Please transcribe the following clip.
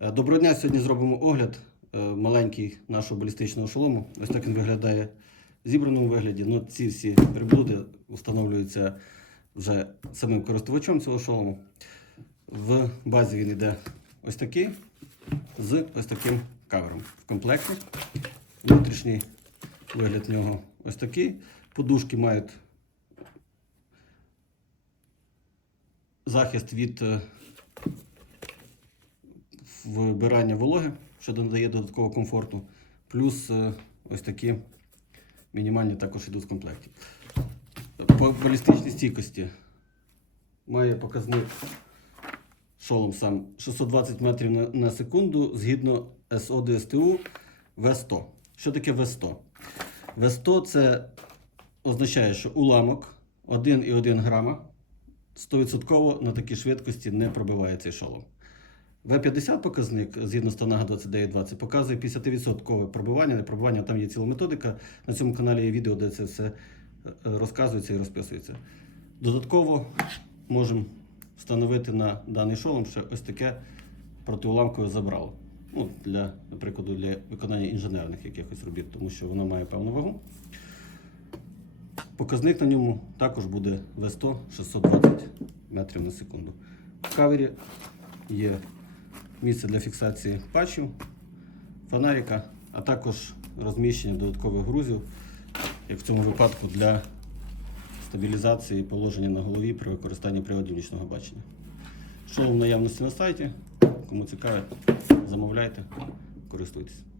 Е, Доброго дня. Сьогодні зробимо огляд е, маленький нашого балістичного шолому. Ось так він виглядає в зібраному вигляді. Ну, ці всі приблуди встановлюються вже самим користувачем цього шолому. В базі він йде ось такий з ось таким кавером в комплекті. Внутрішній вигляд в нього ось такий. Подушки мають захист від е, вбирання вологи, що додає додаткового комфорту. Плюс е, ось такі мінімальні також йдуть в комплекті. По балістичній стійкості має показник шолом сам 620 метрів на, на секунду згідно СО ДСТУ В100. Що таке В100? В100 це означає, що уламок 1,1 грама 100% на такій швидкості не пробиває цей шолом. В50 показник, згідно Станага 2920, показує 50% пробивання, не пробивання, там є ціла методика. На цьому каналі є відео, де це все е, розказується і розписується. Додатково можемо встановити на даний шолом ще ось таке протиуламкове забрало. Ну, для, наприклад, для виконання інженерних якихось робіт, тому що воно має певну вагу. Показник на ньому також буде В100 620 метрів на секунду. В кавері є місце для фіксації патчів, фонарика, а також розміщення додаткових грузів, як в цьому випадку для стабілізації положення на голові при використанні приладів нічного бачення. В наявності на сайті. Кому цікаве, замовляйте, користуйтесь.